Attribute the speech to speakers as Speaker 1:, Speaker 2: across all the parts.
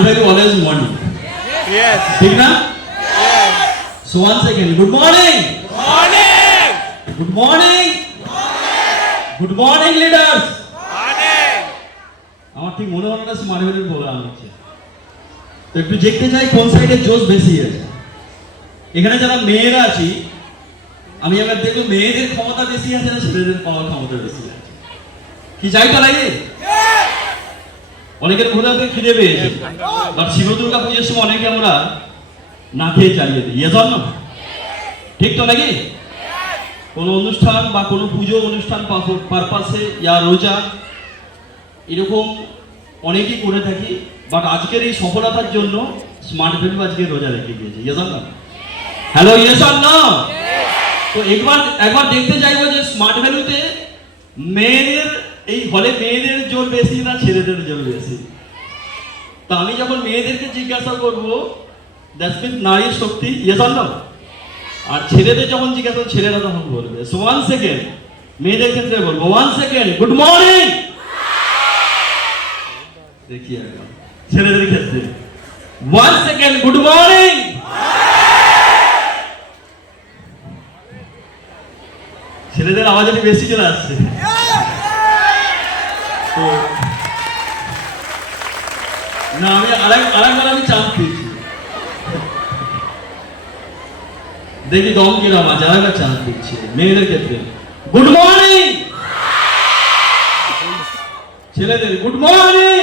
Speaker 1: Value always morning.
Speaker 2: Yes.
Speaker 1: ঠিক না again, good morning.
Speaker 2: Morning.
Speaker 1: Good morning. Good morning leaders.
Speaker 2: Morning.
Speaker 1: আমার ঠিক মনে হলো না স্মার্ট ভ্যালির প্রোগ্রাম হচ্ছে তো একটু দেখতে চাই কোন সাইডে জোশ বেশি আছে এখানে যারা মেয়েরা আছি আমি এবার দেখব মেয়েদের ক্ষমতা বেশি আছে না ছেলেদের পাওয়ার ক্ষমতা বেশি আছে কি চাইটা লাগে অনেকের ঘোরাতে খিদে পেয়েছে। বাট শিব দুর্গা পুজোর সময় অনেকে আমরা না খেয়ে চালিয়ে দিই। ইয়ে না ঠিক তো নাকি? কোনো অনুষ্ঠান বা কোনো পুজো অনুষ্ঠান পারপাসে ইয়া রোজা, এরকম অনেকেই করে থাকি, বাট আজকের এই সফলতার জন্য স্মার্ট ভ্যালু আজকে রোজা রেখে দিয়েছে। ইয়েস না হ্যালো ইয়েস না তো একবার একবার দেখতে চাইব যে স্মার্ট ভ্যালুতে মেয়েদের এই হলে মেয়েদের জোর বেশি না ছেলেদের জোর বেশি? তা আমি যখন মেয়েদেরকে জিজ্ঞাসা করব, দ্যাটস মিন নারীর শক্তি ইয়েস না আর ছেলেদের যখন জিজ্ঞাসা ছেলেরা তখন বলবে। ওয়ান সেকেন্ড মেয়েদের ক্ষেত্রে বলব। ওয়ান সেকেন্ড গুড মর্নিং দেখি ছেলেদের ক্ষেত্রে। ওয়ান সেকেন্ড গুড মর্নিং ছেলেদের আওয়াজ একটু বেশি চলে আসছে। তো না, আমি আরেক আরেকবার আমি চান্স পেয়েছি দেখি দম কিরম আছে, আরেকবার চান্স দিচ্ছি। মেয়েদের ক্ষেত্রে। গুড মর্নিং ছেলেদের গুড মর্নিং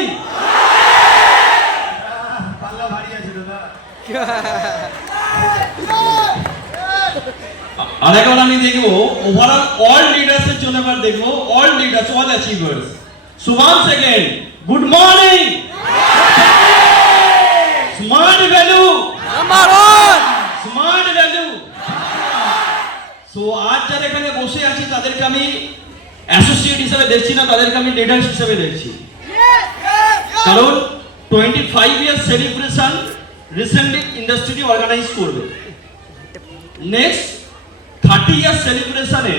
Speaker 1: আর এখন আমি দেখব ওভারঅল অল লিডার্স এর জন্য এবার দেখব all leaders all achievers so one second good morning smart value
Speaker 2: Number one.
Speaker 1: Smart value so আজ যারা এখানে বসে আছি তাদেরকে আমি অ্যাসোসিয়েট হিসেবে দেখছি না তাদেরকে আমি লিডার হিসেবে দেখছি। কারণ twenty five year celebration recently industry organise করবে নেক্সট থার্টি ইয়ার সেলিব্রেশনে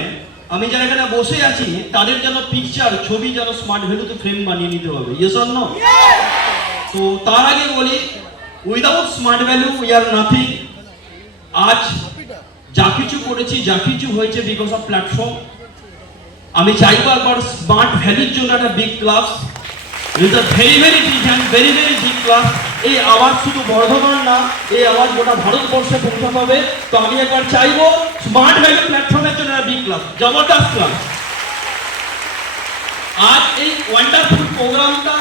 Speaker 1: আমি যারা এখানে বসে আছি, তাদের যেন পিকচার ছবি যেন স্মার্ট ভ্যালুতে ফ্রেম বানিয়ে নিতে হবে। ইয়েস অর নো তো তার আগে বলি without smart value we are nothing আজ যা কিছু করেছি, যা কিছু হয়েছে বিকজ অফ প্ল্যাটফর্ম আমি চাইব একবার স্মার্ট ভ্যালুর জন্য একটা big class is a very very big and very very big class এই আওয়াজ শুধু বর্ধমান না, এই আওয়াজ গোটা ভারতবর্ষে পৌঁছাতে পাবে। তো আমি একবার চাইব স্মার্ট ভ্যালু প্ল্যাটফর্মের জন্য বিগ ক্লাস জবরদস্ত ক্লাস আজ এই ওয়ান্ডারফুল প্রোগ্রামটা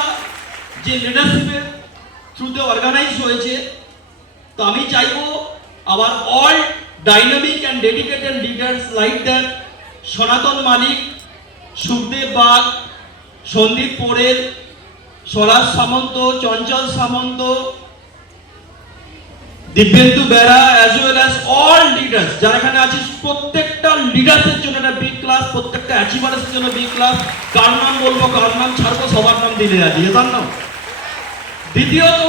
Speaker 1: যে লিডারশিপের থ্রুতে অর্গানাইজ হয়েছে, তো আমি চাইব আবার all dynamic and dedicated leaders like that Sanatan Malik Sukhdev Bag, Sandip পোড়ের Swaraj Samanta, Chanchal Samanta, Dibyendu Bera as well as all leaders যারা এখানে আছিস প্রত্যেকটা লিডার্সের জন্য একটা বিগ ক্লাস প্রত্যেকটা অ্যাচিভার্সের জন্য বিগ ক্লাস কার নাম বলব, কার নাম ছাড়বো, সবার নাম দিলে আছি, এটার নাম। দ্বিতীয়ত,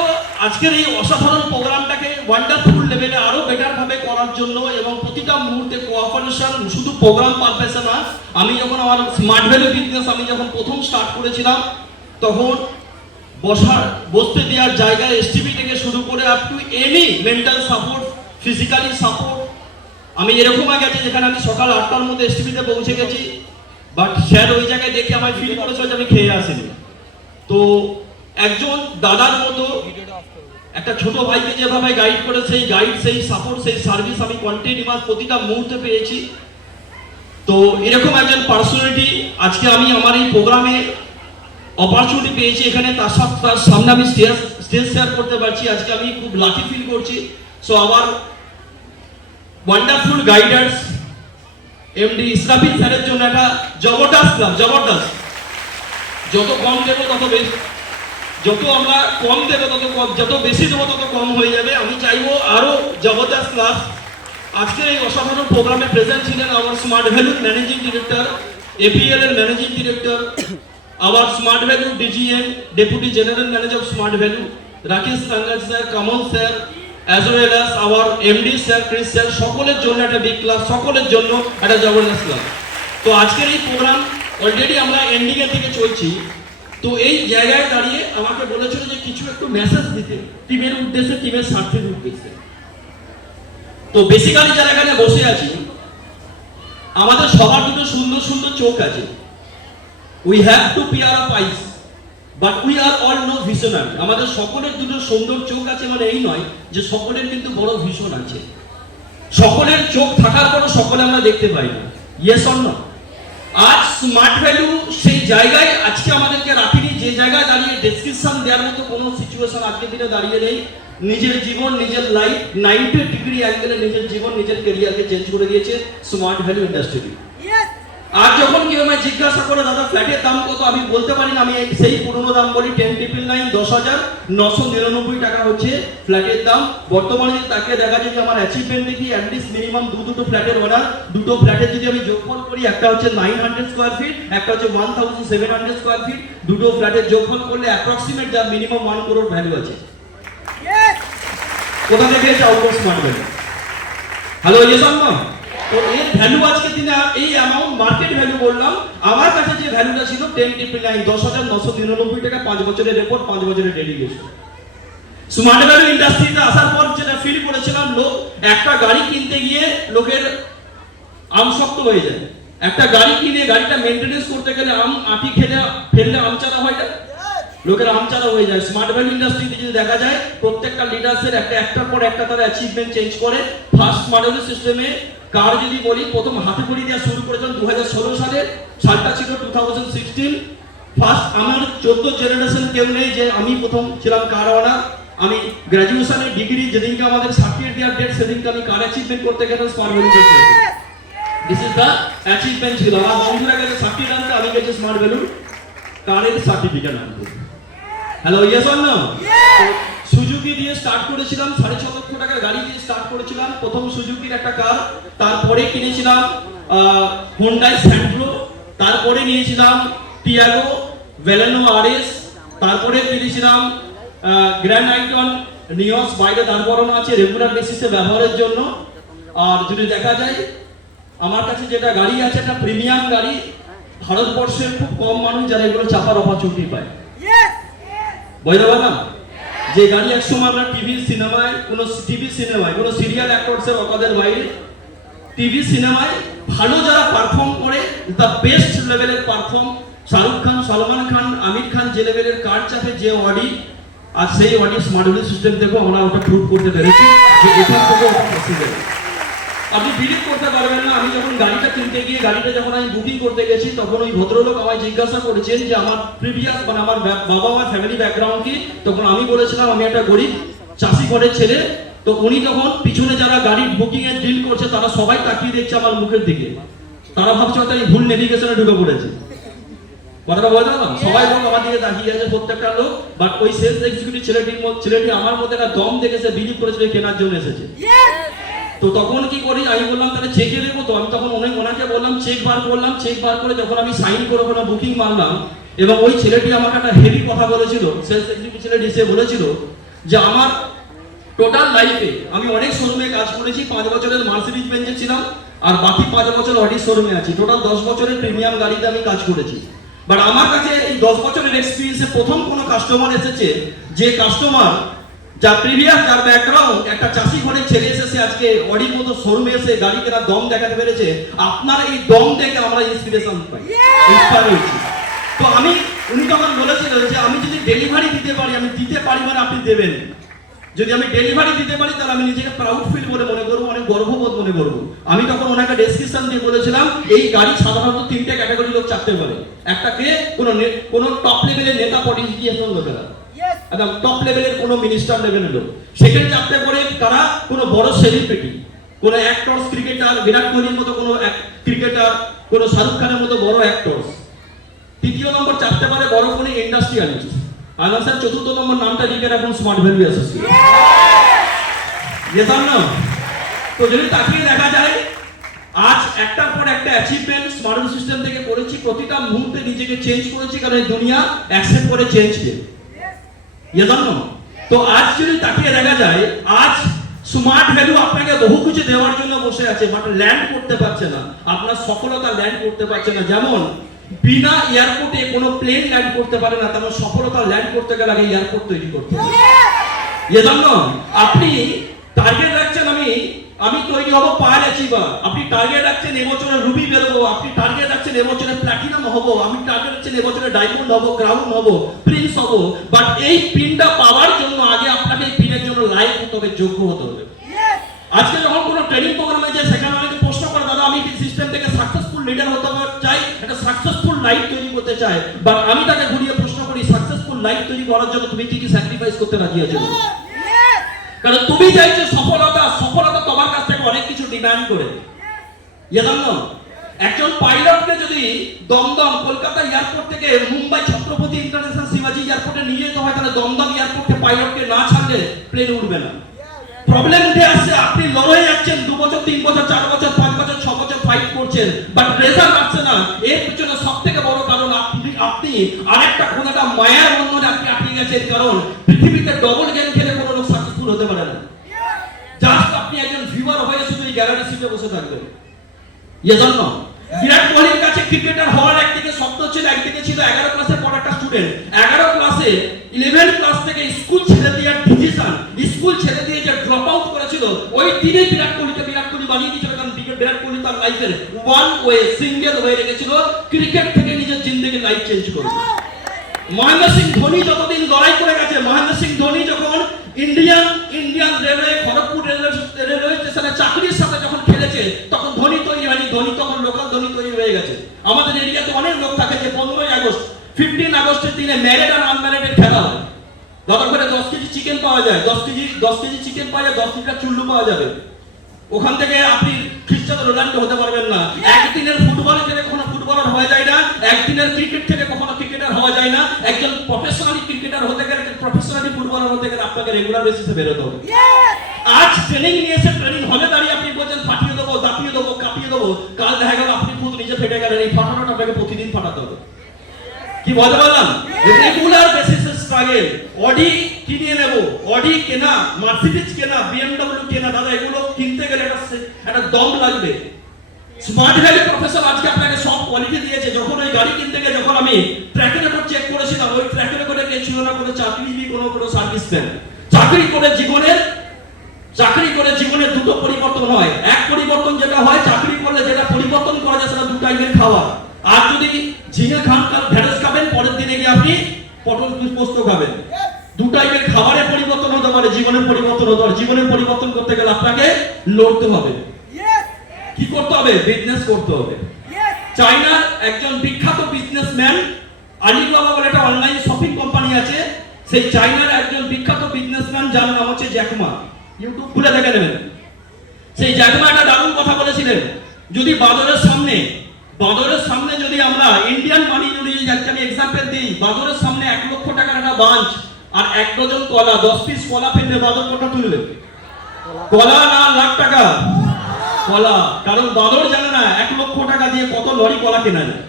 Speaker 1: আজকের এই অসাধারণ প্রোগ্রামটাকে ওয়ান্ডারফুল লেভেলে আরও বেটারভাবে করার জন্য এবং প্রতিটা মুহূর্তে কোঅপারেশন শুধু প্রোগ্রাম পারপাসে না, আমি যখন আমার স্মার্ট ভ্যালু বিজনেস আমি যখন প্রথম স্টার্ট করেছিলাম, তখন বসার, বসতে দেওয়ার জায়গায় এসটিভি থেকে শুরু করে up to any mental support physically support আমি এরকম গেছি যেখানে আমি সকাল আটটার মধ্যে এসটিভিতে পৌঁছে গেছি। বাট স্যার ওই জায়গায় দেখে আমায় ফিল করেছিল যে আমি খেয়ে আসিনি। তো একজন দাদার মতো একটা ছোট ভাইকে যেভাবে গাইড করে, সেই গাইড সেই সাপোর্ট সেই সার্ভিস আমি কন্টিনিউয়াস প্রতিটা মুহূর্তে পেয়েছি। তো এরকম একজন পার্সোনালিটি আজকে আমি আমার এই প্রোগ্রামে অপরচুনিটি পেয়েছি এখানে, তার তার সামনে আমি স্টেজ স্টেজ শেয়ার করতে পারছি। আজকে আমি খুব লাকি ফিল করছি। সো আমার ওয়ান্ডারফুল গাইডার্স এমডি ইসরাফিল স্যারের জন্য একটা জবরদস্ত ক্লাব জবরদস্ত। যত কম দেবো, তত বেশি যত আমরা কম দেবো, তত কম যত বেশি দেবো, তত কম হয়ে যাবে। আমি চাইব আরও জবরদস্ত ক্লাস আজকে এই অসাধারণ প্রোগ্রামে প্রেজেন্ট ছিলেন আমার smart value managing director APL এর managing director our smart value DGM deputy general manager smart value Rakesh Sangal sir Kamal sir as well as our MD sir Chris sir সকলের জন্য একটা বিগ ক্লাস সকলের জন্য একটা জবরদস্ত class তো আজকের এই প্রোগ্রাম অলরেডি আমরা এন্ডিং দিকে চলছি। তো এই জায়গায় দাঁড়িয়ে আমাকে বলেছিল যে কিছু একটু মেসেজ দিতে টিমের উদ্দেশ্যে টিমের স্বার্থের উদ্দেশ্যে। তো বেসিক্যালি যারা এখানে বসে আছি, আমাদের সবার দুটো সুন্দর সুন্দর চোখ আছে। We have two pair up eyes but we are all no visionary আমাদের সকলের দুটো সুন্দর চোখ আছে মানে এই নয় যে সকলের কিন্তু বড় ভীষণ আছে। সকলের চোখ থাকার পরও সকলে আমরা দেখতে পাই না। ইয়েস অর আজ স্মার্ট ভ্যালু সেই জায়গায় আজকে আমাদেরকে রাখিনি, যে জায়গায় দাঁড়িয়ে ডেসক্রিপশন দেওয়ার মতো কোনো সিচুয়েশন আজকের দিনে দাঁড়িয়ে নেই। নিজের জীবন, নিজের লাইফ নাইনটি ডিগ্রি অ্যাঙ্গেলে নিজের জীবন, নিজের কেরিয়ারকে চেঞ্জ করে দিয়েছে স্মার্ট ভ্যালু ইন্ডাস্ট্রি আর যখন কেউ আমায় জিজ্ঞাসা করে দাদা ফ্ল্যাটের দাম কত? আমি বলতে পারি না আমি সেই পুরনো দাম বলি টেন ট্রিপল নাইন দশ হাজার নশো নিরানব্বই টাকা হচ্ছে ফ্ল্যাটের দাম। বর্তমানে যদি তাকে দেখা যায় যে আমার অ্যাচিভমেন্ট দেখি অ্যাটলিস্ট মিনিমাম দু দুটো ফ্ল্যাটের ওনার দুটো ফ্ল্যাটের যদি আমি যোগফল করি একটা হচ্ছে নাইন হান্ড্রেড স্কোয়ার ফিট একটা হচ্ছে one thousand seven hundred square feet দুটো ফ্ল্যাটের যোগফল করলে অ্যাপ্রক্সিমেট যা মিনিমাম ওয়ান করোর ভ্যালু আছে। কোথা থেকে স্মার্ট ভ্যালু হ্যালো অর তো এর ভ্যালু আজকে দিনে এই অ্যামাউন্ট মার্কেট ভ্যালু বললাম। আমার কাছে যে ভ্যালুটা ছিল টেন ট্রিপল নাইন দশ হাজার নশো নিরানব্বই টাকা, পাঁচ বছরের রেকর্ড পাঁচ বছরের ডেডিকেশন স্মার্ট ভ্যালু ইন্ডাস্ট্রিতে আসার পর যেটা ফিল করেছিলাম, লোক একটা গাড়ি কিনতে গিয়ে লোকের আমশক্ত হয়ে যায়। একটা গাড়ি কিনে গাড়িটা মেনটেনেন্স করতে গেলে আম আটি খেলে ফেললে আমচারা হয় না। লোকের আমচারা হয়ে যায়। স্মার্ট ভ্যালু ইন্ডাস্ট্রিতে যদি দেখা যায়, প্রত্যেকটা লিডার্সের একটা একটার পর একটা তারা অ্যাচিভমেন্ট চেঞ্জ করে। ফার্স্ট স্মার্ট ভ্যালু সিস্টেমে কার যদি বলি, প্রথম হাতে খড়ি দেওয়া শুরু করেছিলাম দু হাজার ষোলো সালে। সালটা ছিল টু থাউজেন্ড সিক্সটিন। ফার্স্ট আমার চোদ্দ জেনারেশন কেউ নেই যে আমি প্রথম ছিলাম কার ওনার আমি গ্র্যাজুয়েশনের ডিগ্রি যেদিনকে আমাদের সার্টিফিকেট দেওয়ার ডেট সেদিনকে আমি কার অ্যাচিভমেন্ট করতে গেলাম স্মার্ট ভ্যালু করতে দিস ইজ দ্য অ্যাচিভমেন্ট ছিল। আমার বন্ধুরা গেছে সার্টিফিকেট আনতে, আমি গেছি স্মার্ট ভ্যালু কারের সার্টিফিকেট আনতে। Hello yes or no Suzuki দিয়ে স্টার্ট করেছিলাম সাড়ে ছ লক্ষ টাকার গাড়ি দিয়ে স্টার্ট করেছিলাম। প্রথম সুজুকির একটা কার তারপরে কিনেছিলাম হোন্ডাই স্যান্ড্রো তারপরে নিয়েছিলাম টিয়াগো ভেলেনো আরএস তারপরে কিনেছিলাম গ্র্যান্ড আইকন নিয়স বাইরে দাঁড় করানো আছে রেগুলার বেসিসে ব্যবহারের জন্য। আর যদি দেখা যায় আমার কাছে যেটা গাড়ি আছে একটা প্রিমিয়াম গাড়ি ভারতবর্ষের খুব কম মানুষ যারা এগুলো চাপার অপরচুনিটি পায়। বুঝতে পারলাম? যে গাড়ি একসময় আমরা টিভি, সিনেমায়, কোনো টিভি, সিনেমায়, কোনো সিরিয়াল অ্যাক্টরসের অকাদের বাইরে, টিভি, সিনেমায় ভালো যারা পারফর্ম করে দ্য বেস্ট লেভেলের পারফর্ম শাহরুখ খান, সলমান খান, আমির খান, যে লেভেলের কার চাপে যে অডি আর সেই অডি স্মার্ট সিস্টেম দেখো আমরা ওটা প্রুভ করতে পেরেছি, যে এখান থেকে ওটা আপনি বিলিভ করতে পারবেন না। আমি যখন গাড়িটা কিনতে গিয়ে গাড়িটা যখন আমি বুকিং করতে গেছি তখন ওই ভদ্রলোক আমায় জিজ্ঞাসা করেছেন যে আমার প্রিভিয়াস মানে আমার বাবা আমার ফ্যামিলি ব্যাকগ্রাউন্ড কি? তখন আমি বলেছিলাম আমি একটা গরিব চাষি ঘরের ছেলে। তো উনি তখন পিছনে যারা গাড়ির বুকিং এর ডিল করছে তারা সবাই তাকিয়ে দেখছে আমার মুখের দিকে। তারা ভাবছে হয়তো আমি ভুল নেভিগেশনে ঢুকে পড়েছি। কথাটা বলতে পারলাম সবাই লোক আমার দিকে তাকিয়ে আছে প্রত্যেকটা লোক। বাট ওই সেলস এক্সিকিউটিভ ছেলেটির মধ্যে ছেলেটি আমার মধ্যে একটা দম দেখেছে বিলিভ করেছিল কেনার জন্য এসেছে। তো তখন কি করি? আমি বললাম, তাহলে চেকে দেবো তো। আমি তখন অনেক ওনাকে বললাম চেক বার করলাম চেক বার করে যখন আমি সাইন করে ওখানে বুকিং মারলাম, এবং ওই ছেলেটি আমাকে একটা হেভি কথা বলেছিল সেলস এক্সিকিউটিভ ছেলেটি সে বলেছিল যে, আমার টোটাল লাইফে আমি অনেক শোরুমে কাজ করেছি, পাঁচ বছরের মার্সিডিজ বেঞ্চে ছিলাম, আর বাকি পাঁচ বছর অডি শোরুমে আছি। টোটাল দশ বছরের প্রিমিয়াম গাড়িতে আমি কাজ করেছি। বাট আমার কাছে এই দশ বছরের এক্সপিরিয়েন্সে প্রথম কোনো কাস্টমার এসেছে যে কাস্টমার যার প্রিভিয়াস যার ব্যাকগ্রাউন্ড একটা চাষি ঘরের ছেলে এসেছে আজকে অডির মতো শোরুমে এসে গাড়ি কেনার দম দেখাতে পেরেছে। আপনার এই দম দেখে আমরা ইন্সপিরেশন পাই। ইন্সপায়ার হয়েছি। তো আমি উনি তখন বলেছিলেন যে আমি যদি ডেলিভারি দিতে পারি আমি দিতে পারি মানে আপনি দেবেন। যদি আমি ডেলিভারি দিতে পারি তাহলে আমি নিজেকে প্রাউড ফিল বলে মনে করব অনেক গর্ববোধ মনে করব। আমি তখন ওনাকে ডেসক্রিপশন দিয়ে বলেছিলাম এই গাড়ি সাধারণত তিনটে ক্যাটাগরি লোক চাপতে পারে। একটা কে? কোনো কোনো টপ লেভেলের নেতা পলিটিশিয়ান লোকেরা একদম টপ লেভেলের কোনো মিনিস্টার লেভেলের লোক। সেকেন্ড চাপতে পারে তারা কোনো বড় সেলিব্রিটি কোনো অ্যাক্টরস ক্রিকেটার বিরাট কোহলির মতো কোনো ক্রিকেটার কোনো শাহরুখ খানের মতো বড় অ্যাক্টরস তৃতীয় নম্বর চাপতে পারে বড় কোনো ইন্ডাস্ট্রিয়ালিস্ট আর স্যার চতুর্থ নম্বর নামটা লিখে রাখুন স্মার্ট ভ্যালু অ্যাসোসিয়েট যেতাম না তো যদি তাকিয়ে দেখা যায় আজ একটার পর একটা অ্যাচিভমেন্ট স্মার্ট সিস্টেম থেকে করেছি প্রতিটা মুহূর্তে নিজেকে চেঞ্জ করেছি কারণ এই দুনিয়া অ্যাকসেপ্ট করে চেঞ্জকে যেতাম না তো আজ যদি তাকিয়ে দেখা যায় আজ স্মার্ট ভ্যালু আপনাকে বহু কিছু দেওয়ার জন্য বসে আছে বাট ল্যান্ড করতে পারছে না আপনার সফলতা ল্যান্ড করতে পারছে না যেমন বিনা এয়ারপোর্টে কোনো প্লেন ল্যান্ড করতে পারে না তেমন সফলতা ল্যান্ড করতে গেলে আগে এয়ারপোর্ট তৈরি করতে হবে এজন্য আপনি টার্গেট রাখছেন আমি আমি তৈরি হব পার অ্যাচিভার আপনি টার্গেট রাখছেন এবছরে রুবি বেরোবো আপনি টার্গেট রাখছেন এবছরে প্ল্যাটিনাম হব আমি টার্গেট রাখছেন এবছরে ডায়মন্ড হব ক্রাউন হব প্রিন্স হব। বাট এই পিনটা পাওয়ার জন্য আগে আপনাকে এই পিনের জন্য লাইভ হতে হবে যোগ্য হতে হবে। আজকে যখন কোনো ট্রেনিং প্রোগ্রামে যায় সেখানে অনেকে প্রশ্ন করে দাদা আমি কি সিস্টেম থেকে সাকসেসফুল লিডার হতে চাই একটা সাকসেসফুল লাইফ তৈরি করতে চাই। বাট আমি তাকে ঘুরিয়ে প্রশ্ন করি সাকসেসফুল লাইফ তৈরি করার জন্য তুমি কি কি স্যাক্রিফাইস করতে রাজি আছো? কারণ তুমি চাইছো সফলতা সফলতা তোমার কাছ থেকে অনেক কিছু ডিমান্ড করে। জানো একজন পাইলটকে যদি দমদম, কলকাতা এয়ারপোর্ট থেকে মুম্বাই ছত্রপতি ইন্টারন্যাশনাল শিবাজি এয়ারপোর্টে নিয়ে যেতে হয়, তাহলে দমদম এয়ারপোর্টে পাইলটকে না ছাড়লে প্লেন উঠবে না। প্রবলেম উঠে আসছে, আপনি লড়াই যাচ্ছেন দু বছর, তিন বছর, চার বছর, পাঁচ বছর, ছ বছর ফাইট করছেন বাট রেজাল্ট আসছে না। এর পিছনে সব থেকে বড় কারণ আপনি আপনি আরেকটা কোন একটা মায়ার বন্ধনে আপনি আটকে গেছেন, কারণ পৃথিবীতে ডবল গেম খেলে কোনো লোক সাকসেসফুল হতে পারে না জাস্ট আপনি একজন ভিউয়ার হয়ে শুধু এই গ্যালারি সিটে বসে থাকবেন এজন্য বিরাট কোহলির কাছে ক্রিকেটার হওয়ার একদিকে স্বপ্ন ছিল, একদিকে ছিল এগারো পর একটা স্টুডেন্ট এগারো ক্লাসে ইলেভেন ক্লাস থেকে স্কুল ছেড়ে দিয়ে ডিসিশন স্কুল ছেড়ে দিয়ে যে ড্রপ আউট করেছিল, ওই দিনে বিরাট কোহলিকে বিরাট কোহলি বানিয়ে দিয়েছিল, কারণ বিরাট কোহলি তার লাইফের ওয়ান ওয়ে সিঙ্গেল ওয়ে রেখেছিল। ক্রিকেট থেকে নিজের জিন্দগির লাইফ চেঞ্জ করবে। মহেন্দ্র সিং ধোনি যতদিন লড়াই করে গেছে, মহেন্দ্র সিং ধোনি যখন Indian Indian railway Kharagpur railway স্টেশনে চাকরির সাথে যখন খেলেছে তখন ধোনি তৈরি হয়নি ধোনি তখন লোকাল ধোনি তৈরি হয়ে গেছে। আমাদের এরিয়াতে অনেক লোক থাকে যে পনেরোই আগস্ট ফিফটিন আগস্টের দিনে ম্যারেড আর আনম্যারেডের খেলা হয়। দাদা করে দশ কেজি চিকেন পাওয়া যায় দশ কেজি দশ কেজি চিকেন পাওয়া যায় দশ লিটার চুল্লু পাওয়া যাবে। ওখান থেকে আপনি খ্রিস্টান রোনাল্ডো হতে পারবেন না। একদিনের ফুটবলে থেকে কখনো ফুটবলার হওয়া যায় না একদিনের ক্রিকেট থেকে কখনো হওয়া যায় না। একজন প্রফেশনালি ক্রিকেটার হতে গেলে প্রফেশনালি ফুটবলার হতে গেলে আপনাকে রেগুলার বেসিসে বেরোতে হবে। আজ ট্রেনিং নিয়েছে ট্রেনিং হলে দাঁড়িয়ে আপনি বলছেন ফাটিয়ে দেবো দাপিয়ে দেবো কাঁপিয়ে দেবো। কাল দেখা গেল আপনি খুদ নিজে ফেটে গেলেন এই ফাটানোটা আপনাকে প্রতিদিন ফাটাতে হবে। কি বলতে পারলাম? রেগুলার বেসিসে স্ট্রাগল অডি কিনে নেব অডি কেনা মার্সিডিজ কেনা বিএমডব্লিউ কেনা দাদা এগুলো কিনতে গেলে একটা একটা দম লাগবে। স্মার্ট ভ্যালি প্রফেসর আজকে আপনাকে সব কোয়ালিটি দিয়েছে। যখন ওই গাড়ি কিনতে গিয়ে যখন আমি ট্র্যাকের উপর চেক করেছিলাম, ওই ট্র্যাকের উপরে কে ছিল না কোনো চাকরিজীবী কোনো কোনো সার্ভিস ম্যান চাকরি করে জীবনের, চাকরি করে জীবনের দুটো পরিবর্তন হয়। এক পরিবর্তন যেটা হয়, চাকরি করলে যেটা পরিবর্তন করা যায় সেটা দু টাইমের খাওয়া। আর যদি ঝিঙে খান কাল খাবেন, পরের দিনে গিয়ে আপনি পটল পোস্ত খাবেন। দু টাইমের খাবারের পরিবর্তন হতে পারে, জীবনের পরিবর্তন হতে পারে। জীবনের পরিবর্তন করতে গেলে আপনাকে লড়তে হবে। কি করতে হবে? বিজনেস করতে হবে। চাইনার একজন বিখ্যাত বিজনেসম্যান আলিবাবা বলে একটা অনলাইন শপিং কোম্পানি আছে। সেই চাইনার একজন বিখ্যাত বিজনেসম্যান যার নাম হচ্ছে জ্যাকমা। ইউটিউব খুলে দেখে নেবেন। সেই জ্যাকমা একটা দারুণ কথা বলেছিলেন। যদি বাদরের সামনে বাদরের সামনে যদি আমরা ইন্ডিয়ান মানি যদি আমি এক্সাম্পল দিই বাদরের সামনে এক লক্ষ টাকার একটা বাঞ্চ আর এক ডজন কলা দশ পিস কলা ফেললে বাদর কটা তুলবে? কলা না লাখ টাকা। কলা। কারণ বাদর জানে না, এক লক্ষ টাকা দিয়ে কত লরি কলা কেনা যায়।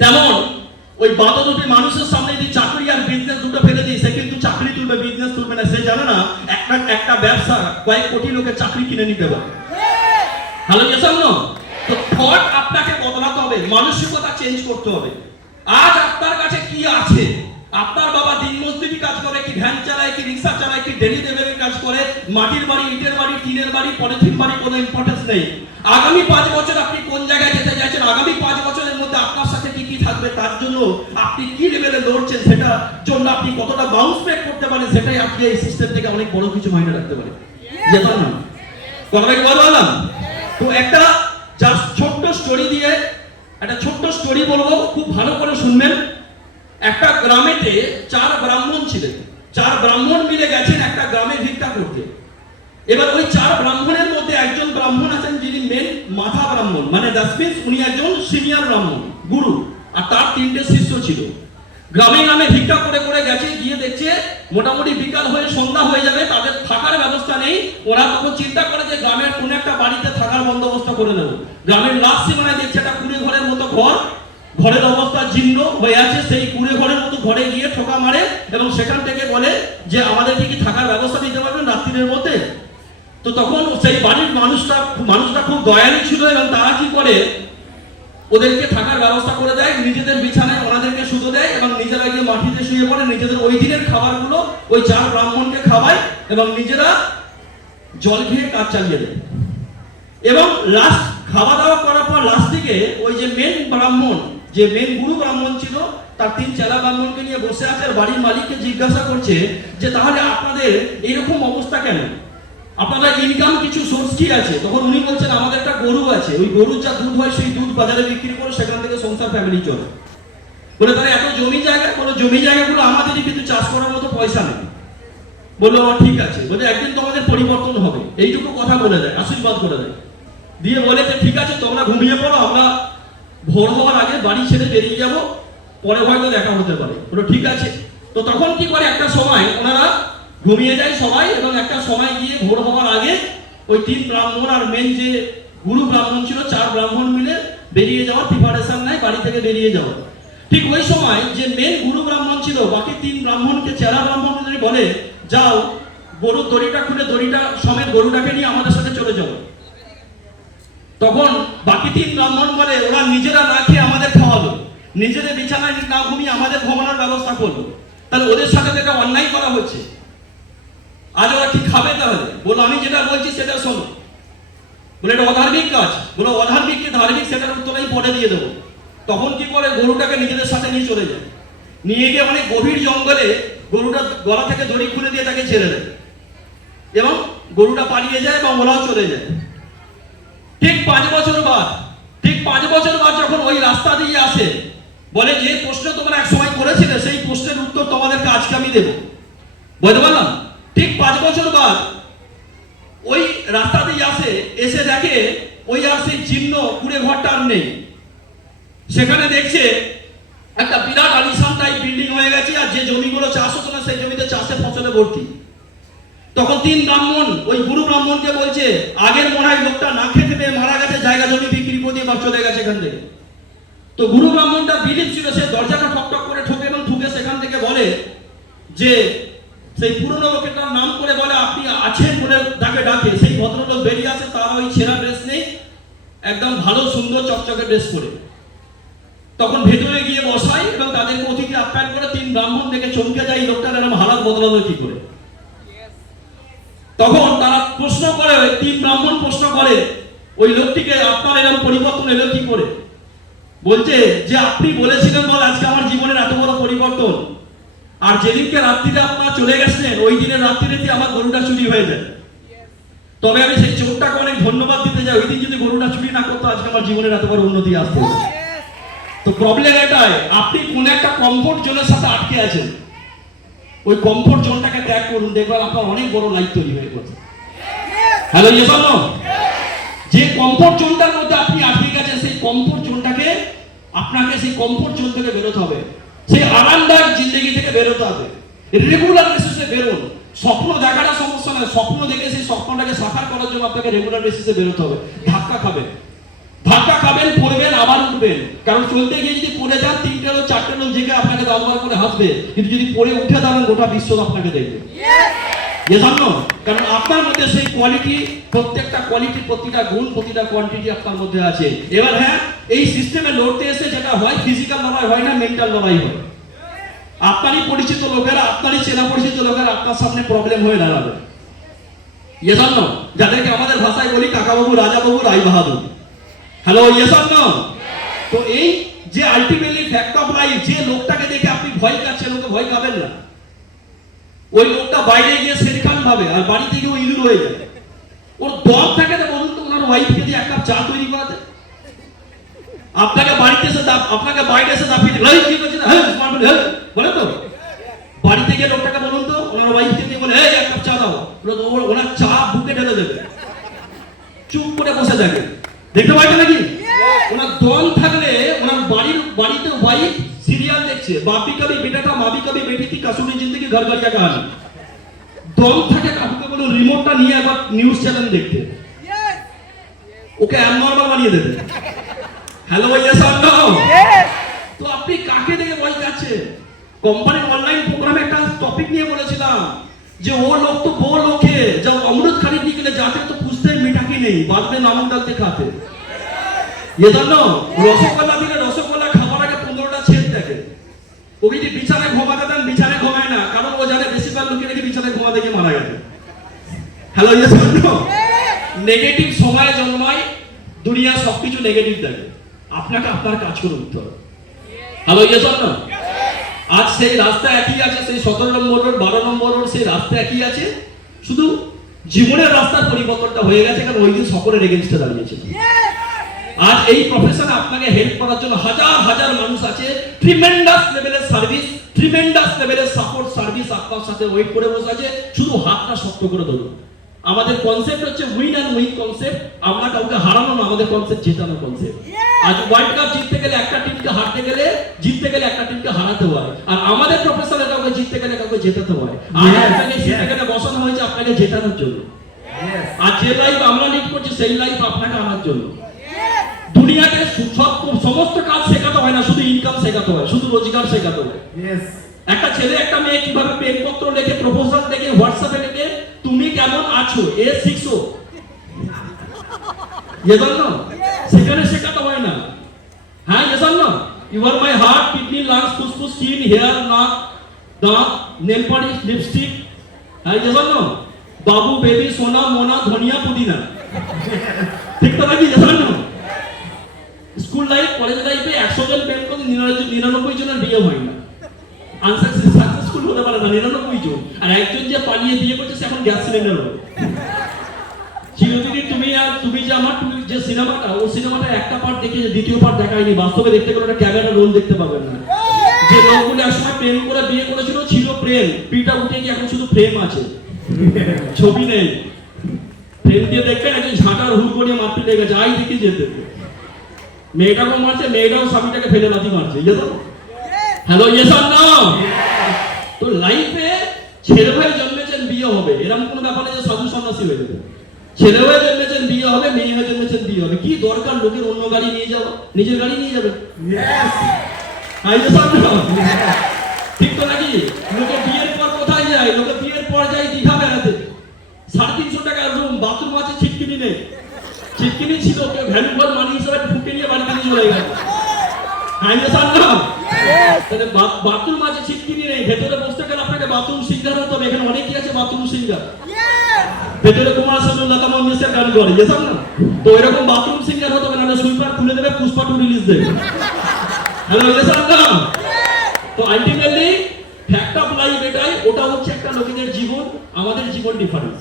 Speaker 1: তেমন, ওই বাদর দুটি মানুষের সামনে যদি চাকরি আর বিজনেস দুটো ফেলে দিই, সে কিন্তু চাকরি তুলবে বিজনেস তুলবে না। সে জানে না, একটা একটা ব্যবসা কয়েক কোটি লোকের চাকরি কিনে নিতে পারে। হ্যালো গেছাম না তো থট আপনাকে বদলাতে হবে, মানসিকতা চেঞ্জ করতে হবে। আজ আপনার কাছে কি আছে? আপনার বাবা দিন মজদুরি কাজ করে কি, ভ্যান চালায় কি, রিক্সা ডেলি লেভেলের কাজ করে মাটির বাড়ি ইটের বাড়ি টিনের বাড়ি পলিথিন বাড়ি কোনো ইম্পর্টেন্স নেই। আগামী পাঁচ বছর আপনি কোন জায়গায় যেতে চাইছেন? আগামী পাঁচ বছরের মধ্যে আপনার সাথে কি কি থাকবে? তার জন্য আপনি কি লেভেলে লড়ছেন সেটা জন্য আপনি কতটা বাউন্স ব্যাক করতে পারেন সেটাই আপনি এই সিস্টেম থেকে অনেক বড় কিছু মাইনে রাখতে পারেন যেতাম না কথাটা কি বললাম? তো একটা জাস্ট ছোট্ট স্টোরি দিয়ে একটা ছোট্ট স্টোরি বলব খুব ভালো করে শুনবেন। একটা গ্রামেতে চার ব্রাহ্মণ ছিলেন। চার ব্রাহ্মণ মিলে গেছেন একটা গ্রামে ভিক্ষা করতে। এবার ওই চার ব্রাহ্মণের মধ্যে একজন ব্রাহ্মণ আছেন যিনি মেন মাথা ব্রাহ্মণ। মানে দ্যাট উনি একজন সিনিয়র ব্রাহ্মণ, গুরু, আর তার তিনটে শিষ্য ছিল। গ্রামে গ্রামে ভিক্ষা করে করে গেছে, গিয়ে দেখছে মোটামুটি বিকাল হয়ে সন্ধ্যা হয়ে যাবে, তাদের থাকার ব্যবস্থা নেই। ওরা তখন চিন্তা করে যে গ্রামের কোন একটা বাড়িতে থাকার বন্দোবস্ত করে নেব। গ্রামের লাস্ট সীমানায় দেখছে একটা কুড়ে ঘরের মতো ঘর ঘরের অবস্থা জীর্ণ হয়ে আছে, সেই কুড়ে ঘরের মতো ঘরে গিয়ে ঠোকা মারে এবং সেখান থেকে বলে যে আমাদেরকে কি থাকার ব্যবস্থা দিতে পারবেন রাত্রির মধ্যে। তো তখন সেই বাড়ির মানুষটা মানুষটা খুব দয়ালু ছিল এবং তারা কি করে? ওদেরকে থাকার ব্যবস্থা করে দেয়, নিজেদের বিছানায় ওনাদেরকে শুধু দেয় এবং নিজেরা গিয়ে মাটিতে শুয়ে পড়ে, নিজেদের ওই দিনের খাবারগুলো, ওই চার ব্রাহ্মণকে খাওয়ায় এবং নিজেরা জল খেয়ে কাজ চালিয়ে দেয়। এবং লাস্ট খাওয়া দাওয়া করার পর লাস্ট দিকে ওই যে মেন ব্রাহ্মণ যে মেন গুরু ব্রাহ্মণ ছিল তার তিন চেলা ব্রাহ্মণকে নিয়ে বসে আছে আর বাড়ির মালিককে জিজ্ঞাসা করছে যে তাহলে আপনাদের এরকম অবস্থা কেন? আপনাদের ইনকাম কিছু সোর্স কি আছে? তখন উনি বলছেন আমাদের একটা গরু আছে। ওই গরুর যা দুধ হয় সেই দুধ বাজারে বিক্রি করে সেখান থেকে সংসার ফ্যামিলি চলে বলে তাহলে এত জমি জায়গা কোনো জমি জায়গাগুলো আমাদেরই কিন্তু চাষ করার মতো পয়সা নেই। বলল "ও, ঠিক আছে। বলে একদিন তোমাদের পরিবর্তন হবে। এইটুকু কথা বলে দেয় আশীর্বাদ করে দেয়। দিয়ে বলে যে ঠিক আছে তোমরা ঘুমিয়ে পড়ো আমরা ভোর হওয়ার আগে বাড়ি ছেড়ে বেরিয়ে যাব, পরে হয়তো দেখা হতে পারে। বলো, ঠিক আছে? তো তখন কি করে? একটা সময় ওনারা ঘুমিয়ে যায় সবাই, এবং একটা সময় গিয়ে ভোর হওয়ার আগে ওই তিন ব্রাহ্মণ আর মেন যে গুরু ব্রাহ্মণ ছিল, চার ব্রাহ্মণ মিলে বেরিয়ে যাওয়ার প্রিপারেশন নেয় বাড়ি থেকে বেরিয়ে যাওয়া ঠিক ওই সময় যে মেন গুরু ব্রাহ্মণ ছিল, বাকি তিন ব্রাহ্মণকে চেরা ব্রাহ্মণ বলে, যাও, গরুর দড়িটা খুলে দড়িটা সমেত গরুটাকে নিয়ে আমাদের সাথে চলে যাব তখন বাকি তিন ব্রাহ্মণ বলে ওরা নিজেরা না খেয়ে আমাদের খাওয়ালো। নিজেদের বিছানায় না ঘুমিয়ে আমাদের ঘুমানোর ব্যবস্থা করল। তাহলে ওদের সাথে এটা অন্যায় করা হচ্ছে। আজ ওরা কি খাবে তাহলে? বলো, আমি যেটা বলছি সেটা শোনো। বলে, এটা অধার্মিক কাজ। বলো, অধার্মিক কি ধার্মিক? সেটার উত্তর আমি পরে দিয়ে দেবো। তখন কি করে গরুটাকে নিজেদের সাথে নিয়ে চলে যায়? নিয়ে গিয়ে অনেক গভীর জঙ্গলে গরুটা গলা থেকে দড়ি খুলে দিয়ে তাকে ছেড়ে দেয়। এবং গরুটা পালিয়ে যায় এবং ওরাও চলে যায়। ঠিক পাঁচ বছর বাদ, ঠিক পাঁচ বছর বাদ যখন ওই রাস্তা দিয়ে আসে, বলে যে প্রশ্ন তোমরা এক সময় করেছিলে, সেই প্রশ্নের উত্তর তোমাদেরকে আজকে আমি দেবো। বুঝতে পারলাম? ঠিক পাঁচ বছর বাদ, ওই রাস্তা দিয়ে আসে, এসে দেখে ওই আর সেই চিহ্ন কুড়ে ঘরটা আর নেই। সেখানে দেখছে একটা বিরাট আলিশান টাইপ বিল্ডিং হয়ে গেছে, আর যে জমিগুলো চাষ হতো না, সেই জমিতে চাষে ফসলে ভর্তি। তখন তিন ব্রাহ্মণ, ওই গুরু ব্রাহ্মণকে বলছে, আগের মনে হয় লোকটা না খেতে পেয়ে মারা গেছে, জায়গা জমি বিক্রি করে দিয়ে চলে গেছে এখান থেকে। তো গুরু ব্রাহ্মণটা বিলিপ ছিল, সে দরজাটা ঠক ঠক করে ঠোকে এবং ঠুকে সেখান থেকে বলে যে, সেই পুরনো লোকেটার নাম করে বলে, আপনি আছেন বলে তাকে ডাকে। সেই ভদ্রলোক বেরিয়ে আসে, তার ওই ছেঁড়া ড্রেস নেই একদম ভালো, সুন্দর, চকচকে ড্রেস পরে। তখন ভেতরে গিয়ে বসাই এবং তাদেরকে অতিথি আপ্যায়ন করে তিন ব্রাহ্মণ দেখে চমকে যায় লোকটার এরকম হালাত বদলালো কি করে? তখন তারা প্রশ্ন করে ওই তিন ব্রাহ্মণ প্রশ্ন করে ওই লোকটিকে আপনার এরকম পরিবর্তন এলো কি করে? বলছে যে আপনি বলেছিলেন বল আজকে আমার জীবনের এত বড় পরিবর্তন। আর যেদিনকে রাত্রিতে আপনারা চলে গেছিলেন ওই দিনের রাত্রিতে আমার গরুটা চুরি হয়ে যায়। তবে আমি সেই চোখটাকে অনেক ধন্যবাদ দিতে চাই। ওই দিন যদি গরুটা চুরি না করতো আজকে আমার জীবনের এত বড় উন্নতি আসতো। তো প্রবলেম এটাই আপনি কোন একটা কমফোর্ট জোনের সাথে আটকে আছেন। ওই কমফোর্ট জোনটাকে ত্যাগ করুন, দেখবেন আপনার অনেক বড় লাইফ তৈরি হয়ে গেছে। হ্যালো ইয়েস অর নো যে কমফোর্ট জোনটার মধ্যে আপনি আটকে গেছেন, সেই কমফোর্ট জোনটাকে আপনাকে সেই কমফোর্ট জোন থেকে বেরোতে হবে। সেই আরামদায়ক জিন্দগি থেকে বেরোতে হবে। রেগুলার বেসিসে বেরোন। স্বপ্ন দেখাটা সমস্যা নয়, স্বপ্ন দেখে সেই স্বপ্নটাকে সাকার করার জন্য আপনাকে রেগুলার বেসিসে বেরোতে হবে। ধাক্কা খাবেন। ধাক্কা খাবেন পড়বেন আবার উঠবেন। কারণ চলতে গিয়ে যদি পড়ে যান তিনটে লোক চারটে লোক জেগে আপনাকে দরবার করে হাসবে। কিন্তু যদি পড়ে উঠে দাঁড়ান গোটা বিশ্ব আপনাকে দেখবে। কারণ আপনার মধ্যে সেই কোয়ালিটি প্রত্যেকটা কোয়ালিটি প্রতিটা গুণ প্রতিটা কোয়ান্টিটি আপনার মধ্যে আছে। এবার হ্যাঁ এই সিস্টেমে লড়তে এসে যেটা হয় ফিজিক্যাল লড়াই হয় না মেন্টাল লড়াই হয়। আপনারই পরিচিত লোকেরা আপনারই চেনা পরিচিত লোকেরা আপনার সামনে প্রবলেম হয়ে দাঁড়াবে। জানো যাদেরকে আমাদের ভাষায় বলি কাকাবাবু রাজাবাবু রাই বাহাদুর হ্যালো ইয়েস অর নো তো এই যে আলটিমেটলি ফ্যাক্ট অফ লাইফ যে লোকটাকে দেখে আপনি ভয় কাচ্ছেন ওকে ভয় খাবেন না। ওই লোকটা বাইরে গিয়ে শেরখান ভাবে, আর বাড়িতে গিয়ে ইঁদুর হয়ে যায়। ওর দম থাকে না, বলুন তো, ওনার ওয়াইফকে দিয়ে এক কাপ চা তৈরি করাতে। আপনাকে বাড়িতে এসে দাপ, আপনাকে বাইরে এসে দাপিয়ে দিল কি করছিস? হ্যাঁ স্মার্টফোন হ্যাঁ বলে তো। বাড়িতে গিয়ে লোকটাকে বলুন তো, ওনার ওয়াইফকে দিয়ে বলে, এই, এক কাপ চা দাও। ওনার চা বুকে ঢেলে দেবে। চুপ করে বসে থাকে। দেখতে পাইছো নাকি? ওনার দল থাকলে ওনার বাড়ির বাড়িতে ওয়াইফ সিরিয়াল দেখছে। বাপি কবি বেটাটা মাবি কবি বেটি থি কাসুরি জিন্দগি ঘর ঘর যা হাল দল থাকে কাকুকে বলো রিমোটটা নিয়ে একবার নিউজ চ্যানেল দেখতে। ওকে অ্যাবনর্মাল বানিয়ে দেবে। হ্যালো ভাইয়া সান্ড তো আপনি কাকে দেখে ভয় যাচ্ছেন কোম্পানির অনলাইন প্রোগ্রামে একটা টপিক নিয়ে বলেছিলাম যে ও লোক তো বড় লোকে যা অমৃত খালি खरीदने के लिए जाते हैं तो पूछते हैं मीठा की नहीं बाद में नमक डालते खाते এজন্য রসগোল্লা দিলে রসগোল্লা খাবার আগে পনেরোটা ছেদ দেখে ওকে যদি বিছানায় ঘুমাতে দেন বিছানায় ঘুমায় না কারণ ও জানে বেশিরভাগ লোকে নাকি বিছানায় ঘুমাতে গিয়ে মারা গেছে হ্যালো ইয়েস নেগেটিভ সময় জন্মায় দুনিয়া সবকিছু নেগেটিভ দেখে আপনাকে আপনার কাজ করে উঠতে হবে হ্যালো ইয়েস আজ সেই রাস্তা একই আছে সেই সতেরো নম্বর রোড বারো নম্বর রোড সেই রাস্তা একই আছে শুধু জীবনের রাস্তার পরিবর্তনটা হয়ে গেছে কারণ ওই দিন সকলের এগেনস্টে দাঁড়িয়েছে আজ এই প্রফেশনে আপনাকে হেল্প করার জন্য হাজার হাজার মানুষ আছে। ট্রিমেন্ডাস লেভেলের সার্ভিস ট্রিমেন্ডাস লেভেলের সাপোর্ট সার্ভিস আপনার সাথে ওয়েট করে বসে আছে। শুধু হাতটা শক্ত করে ধরুন। আমাদের কনসেপ্ট হচ্ছে উইন অ্যান্ড উইন কনসেপ্ট আমরা কাউকে হারানো না আমাদের কনসেপ্ট জেতানো কনসেপ্ট আজ ওয়ার্ল্ড কাপ জিততে গেলে একটা টিমকে হারতে গেলে জিততে গেলে একটা টিমকে হারাতে হয়। আর আমাদের প্রফেশনে কাউকে জিততে গেলে কাউকে জেতাতে হয়। আর
Speaker 3: Yes,
Speaker 1: আপনাকে
Speaker 3: yes.
Speaker 1: বসানো হয়েছে আপনাকে জেতানোর জন্য। আর যে লাইফ আমরা লিড করছি সেই লাইফ আপনাকে আনার জন্য। দুনিয়াতে সমস্ত কাজ শেখাতে হয় না শুধু ইনকাম শেখাতে হয় শুধু রোজগার শেখাতে হয়। একটা ছেলে একটা মেয়ে কীভাবে প্রেমপত্র লেখে প্রপোজাল লেখে হোয়াটসঅ্যাপে লেখে তুমি কেমন আছো? এ শিখছো এজন্য সেখানে শেখাতে হয় না। হ্যাঁ এজন্য you are my heart kidney lungs ফুসফুস স্কিন হেয়ার নাক দাঁত নেল পালিশ লিপস্টিক হ্যাঁ এজন্য বাবু বেবি, সোনা, মোনা, ধনিয়া, পুদিনা। ঠিক তো নাকি স্কুল লাইফ কলেজ লাইফে একশো জন প্রেম করতে নিরানব্বই- জনের বিয়ে হয় না। সাকসেসফুল হতে পারে না, নিরানব্বই জন। আর একজন যে পালিয়ে বিয়ে করছে, সে এখন গ্যাস সিলিন্ডার হবে। চিরদিনই তুমি আর তুমি যে আমার, তুমি যে সিনেমাটা, ও সিনেমাটা একটা পার্ট দেখে দ্বিতীয় পার্ট দেখায়নি। বাস্তবে দেখতে গেলে একটা ক্যামেরা রোল দেখতে পাবেন না। যে লোকগুলো একসময় প্রেম করে বিয়ে করেছিল, ছিল প্রেম। পিটা উঠে গিয়ে এখন শুধু প্রেম আছে। ছবি নেই। প্রেম দিয়ে দেখবেন একজন ঝাঁটার হুল করে মারতে লেগেছে আই দেখে যেতে। মেয়েটাকেও মারছে মেয়েটাও স্বামীটাকে ফেলে লাথি মারছে। ইয়ে তো? হ্যালো ইয়েস আর নো তো লাইফে ছেলে হয়ে জন্মেছেন বিয়ে হবে। এরকম কোনো ব্যাপার নেই যে সাধু সন্ন্যাসী হয়ে যাবে। ছেলে হয়ে জন্মেছেন বিয়ে হবে মেয়ে হয়ে জন্মেছেন বিয়ে হবে। কি দরকার লোকের অন্য গাড়ি নিয়ে যাওয়া? নিজের গাড়ি নিয়ে যাবে? ঠিক তো নাকি? লোকে বিয়ের পর কোথায় যায়? লোকে বিয়ের পর যায় দীঘা বেড়াতে। সাড়ে তিনশো টাকার রুম বাথরুম আছে ছিটকিনি নেই। ছিটকিনি ছিল, কেউ ভ্যালু ঘর মানি হিসাবে ফুটে নিয়ে বাড়িতে নিয়ে চলে গেল। হ্যাঁ বা- বাথরুম আছে, ছিটকিনি নেই। ভেতরে বসতে গেলে আপনাকে বাথরুম সিঙ্গার হতে হবে। এখানে অনেকেই আছে বাথরুম সিঙ্গার ভেতরে কুমার শানু লতা মঙ্গেশকর গান করে। যেসব না? তো এরকম বাথরুম সিঙ্গার হতে হবে না সুইপার খুলে দেবে পুষ্পা টু রিলিজ দেবে। হ্যালো যেসব না? তো আলটিমেটলি ফ্যাক্ট অফ লাইফ এটাই ওটা হচ্ছে একটা লোকেদের জীবন আমাদের জীবন ডিফারেন্স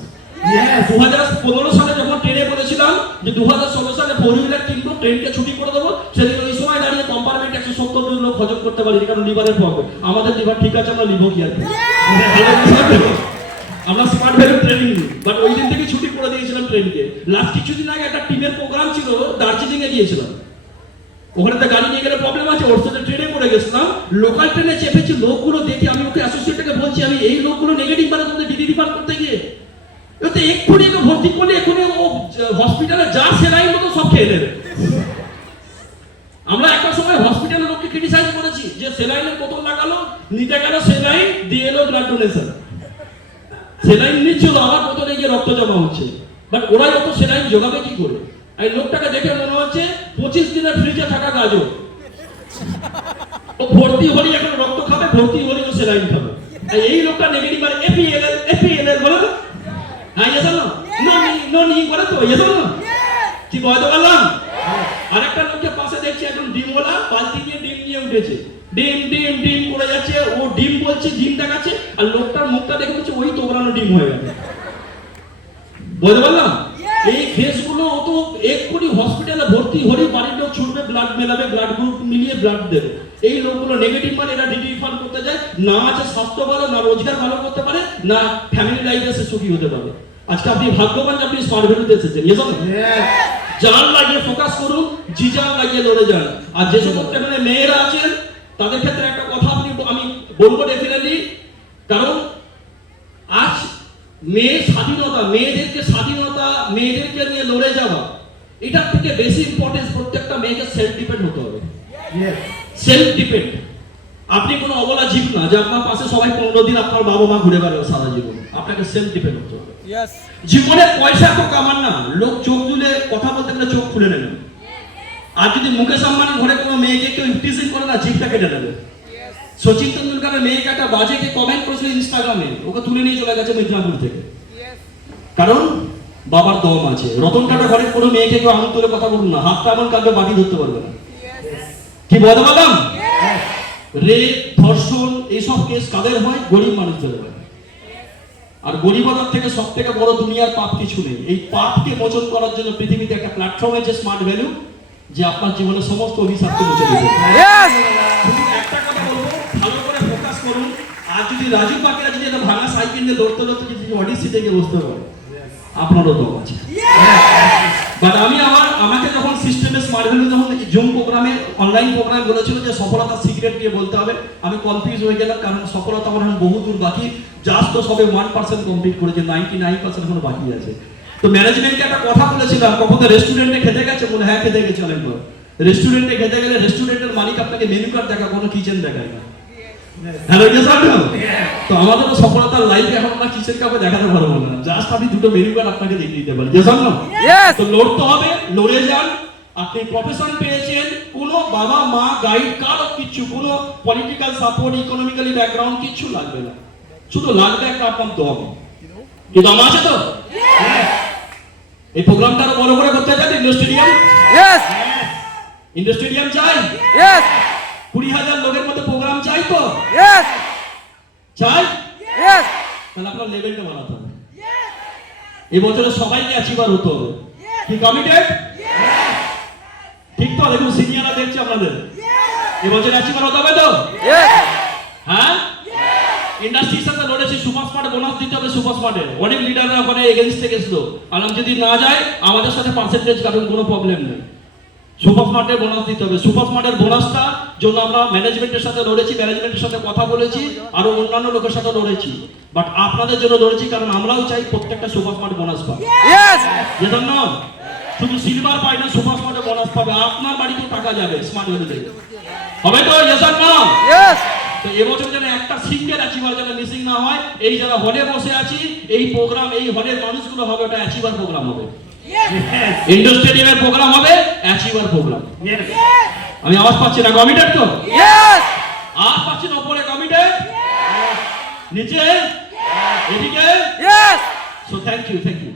Speaker 1: দু হাজার পনেরো সালে যখন ট্রেনে বলেছিলাম যে দু হাজার ষোলো সালে ফোর হুইলার কিনবো ট্রেনকে ছুটি করে দেবো সেদিন ওই সময় দাঁড়িয়ে কম্পার্টমেন্ট একশো সত্তর জন লোক হজম করতে পারি কারণ লিভারের প্রবলেম আমাদের লিভার ঠিক আছে আমরা লিভো কি আর আমরা স্মার্ট ভ্যালু ট্রেনিং বাট ওই দিন থেকে ছুটি করে দিয়েছিলাম ট্রেনকে। লাস্ট কিছুদিন আগে একটা টিমের প্রোগ্রাম ছিল দার্জিলিং এ গিয়েছিলাম। ওখানে তো গাড়ি নিয়ে গেলে প্রবলেম আছে ওর সাথে ট্রেনে গেছিলাম লোকাল ট্রেনে চেপেছি লোকগুলো দেখে আমি ওকে অ্যাসোসিয়েটকে বলছি, আমি এই লোকগুলো নেগেটিভ মানে তোমাদের ডিডি করতে গিয়ে এক্ষুনি ভর্তি করলে এক্ষুনি ও হসপিটালে যা সেলাই মতো সব খেয়ে নেবে। আমরা একটা সময় হসপিটালে লোককে ক্রিটিসাইজ করেছি, যে সেলাইনের বোতল লাগালো, নিতে গেল সেলাইন দিয়ে এলো ব্লাড ডোনেশন সেলাইন নিচ্ছিল, আবার বোতলে গিয়ে রক্ত জমা হচ্ছে। বাট ওরাই অত সেলাইন জোগাবে কি করে? এই লোকটাকে দেখে মনে হচ্ছে পঁচিশ দিনের ফ্রিজে থাকা গাজর। ও ভর্তি হলি এখন রক্ত খাবে, ভর্তি হলি ও সেলাইন খাবে। এই লোকটা নেগেটিভ আর এপিএলএল এপিএলএল বলে? হ্যাঁ ইয়েস না নো নি করে তো ইয়েস না কি বলতে পারলাম? আরেকটা লোককে পাশে দেখছি একদম ডিমওয়ালা, বালতি দিয়ে ডিম নিয়ে উঠেছে। ডিম ডিম ডিম করে যাচ্ছে, ও ডিম বলছে, ডিম দেখাচ্ছে, আর লোকটার মুখটা দেখে বলছে, ওই তোবড়ানো ডিম হয়ে গেছে। বুঝতে পারলাম? এই কেসগুলো তো এক্ষুনি হসপিটালে ভর্তি হলে বাড়ির লোক ছুটবে ব্লাড মেলাবে ব্লাড গ্রুপ মিলিয়ে ব্লাড দেবে। এই লোকগুলো নেগেটিভ মানে এরা ডিডি ফান্ড করতে যায় না আছে স্বাস্থ্য ভালো না রোজগার ভালো করতে পারে না ফ্যামিলি লাইফে সে সুখী হতে পারে আজকে আপনি ভাগ্যবান যে আপনি স্মার্ট ভ্যালুতে এসেছেন ইয়েস জান লাগিয়ে ফোকাস করুন জিজান লাগিয়ে লড়ে যান। আর যে সমস্ত এখানে মেয়েরা আছেন তাদের ক্ষেত্রে একটা কথা আপনি আমি বলব ডেফিনেটলি কারণ আজ মেয়ে স্বাধীনতা মেয়েদেরকে স্বাধীনতা মেয়েদেরকে নিয়ে লড়ে যাওয়া এটার থেকে বেশি ইম্পর্টেন্স প্রত্যেকটা মেয়েকে সেলফ ডিপেন্ড হতে হবে। সেলফ ডিপেন্ড আপনি কোনো অবলা জীব না যে আপনার পাশে সবাই পনেরো দিন আপনার বাবা মা ঘুরে বেড়াবে সারা জীবন। আপনাকে সেলফ ডিপেন্ড হতে হবে. জীবনে পয়সা তো কামান না লোক চোখ তুলে কথা বলতে গেলে চোখ খুলে নেবেন আর যদি মুকেশ আম্বানির ঘরে কোনো মেয়েকে কেউ ইফটিজিং করে না জিভটা কেটে দেবে সচিন তেন্ডুলকারের মেয়েকে একটা বাজেকে কমেন্ট করেছিল ইনস্টাগ্রামে ওকে তুলে নিয়ে চলে গেছে মিদনাপুর থেকে। কারণ বাবার দম আছে। রতন টাটা ঘরের কোনো মেয়েকে কেউ আঙুল তুলে কথা বলুন না। হাতটা এমন কাঁদবে বাকি ধরতে পারবে না। কি বলতে পারলাম রেপ ধর্ষণ এইসব কেস কাদের হয়? গরিব মানুষদের হয়। আর গরিবতার থেকে সব থেকে বড় দুনিয়ার পাপ কিছু নেই। এই পাপকে মোচন করার জন্য পৃথিবীতে একটা প্ল্যাটফর্ম আছে স্মার্ট ভ্যালু যে আপনার জীবনের সমস্ত অভিশাপকে মুছে দেবে। একটা কথা বলব ভালো করে ফোকাস করুন। আর যদি রাজু পাখিরা যদি একটা ভাঙা সাইকেল নিয়ে দৌড়তে দৌড়তে যদি অডিট সিটে গিয়ে বসতে পারে আপনারও দম আছে। বাট আমি আমার আমাকে যখন সিস্টেমে স্মার্ট ভ্যালু যখন জুম প্রোগ্রামে অনলাইন প্রোগ্রামে বলেছিল যে সফলতার সিক্রেট দিয়ে বলতে হবে আমি কনফিউজ হয়ে গেলাম কারণ সফলতা আমার এখন বহু দূর বাকি। জাস্ট তো সবে ওয়ান পার্সেন্ট কমপ্লিট করেছে নাইনটি নাইন পার্সেন্ট এখনও বাকি আছে। তো ম্যানেজমেন্টকে একটা কথা বলেছিলাম কখন রেস্টুরেন্টে খেতে গেছে বলে হ্যাঁ খেতে গেছে অনেকবার রেস্টুরেন্টে খেতে গেলে রেস্টুরেন্টের মালিক আপনাকে মেনু কার্ড দেখা কোনো কিচেন দেখায় না। হ্যালো ইয়েস তো আমাদেরও সফলতার লাইফে এখন আমরা কিচেন কাপে দেখাতে পারব না। জাস্ট আমি দুটো মেনু কার্ড আপনাকে দেখিয়ে দিতে পারি। ইয়েস তো লড়তে হবে লড়ে যান। আপনি প্রফেশন পেয়েছেন কোনো বাবা মা গাইড কারও কিছু কোনো পলিটিক্যাল সাপোর্ট ইকোনমিক্যালি ব্যাকগ্রাউন্ড কিছু লাগবে না। শুধু লাগবে একটা আপনার দম। কি দম আছে তো? এই প্রোগ্রামটা আরও বড় করে করতে চান ইন্ডো স্টেডিয়াম
Speaker 2: Yes.
Speaker 1: স্টেডিয়াম চাই. কুড়ি হাজার লোকের মধ্যে প্রোগ্রাম চাই তো? চাই? তাহলে আপনার লেভেলটা বাড়াতে হবে। এই বছরে সবাইকে অ্যাচিভার হতে হবে। কি কমিটেড ঠিক তো? দেখুন সিনিয়ররা দেখছে আপনাদের। এই বছর অ্যাচিভার হতে হবে তো? হ্যাঁ? ইন্ডাস্ট্রির সাথে লড়েছি সুপার স্মার্ট বোনাস দিতে হবে সুপার স্মার্টে অনেক লিডাররা ওখানে এগেনস্টে গেছিল আলাম যদি না যায় আমাদের সাথে পার্সেন্টেজ কারণ কোনো প্রবলেম নেই। সুপার স্মার্টের বোনাস দিতে হবে। সুপার স্মার্টের বোনাসটা জন্য আমরা ম্যানেজমেন্টের সাথে লড়েছি ম্যানেজমেন্টের সাথে কথা বলেছি আরও অন্যান্য লোকের সাথে লড়েছি। বাট আপনাদের জন্য লড়েছি কারণ আমরাও চাই প্রত্যেকটা সুপার স্মার্ট বোনাস. যেজন্য শুধু সিলভার পাই না সুপার স্মার্টে বোনাস পাবে। আপনার বাড়িতেও টাকা যাবে স্মার্ট ভ্যালুতে হবে তো? না তো এবছর যেন একটা সিঙ্গেল অ্যাচিভার যেন মিসিং না হয় এই যারা হলে বসে আছি এই প্রোগ্রাম এই হলের মানুষগুলো হবে ওটা অ্যাচিভার প্রোগ্রাম হবে। ইন্ডোর স্টেডিয়ামের প্রোগ্রাম হবে অ্যাচিভার প্রোগ্রাম আমি আওয়াজ পাচ্ছি না কমিটেড তো. আওয়াজ পাচ্ছি না উপরে কমিটেড নিচে? এদিকে. So thank you thank you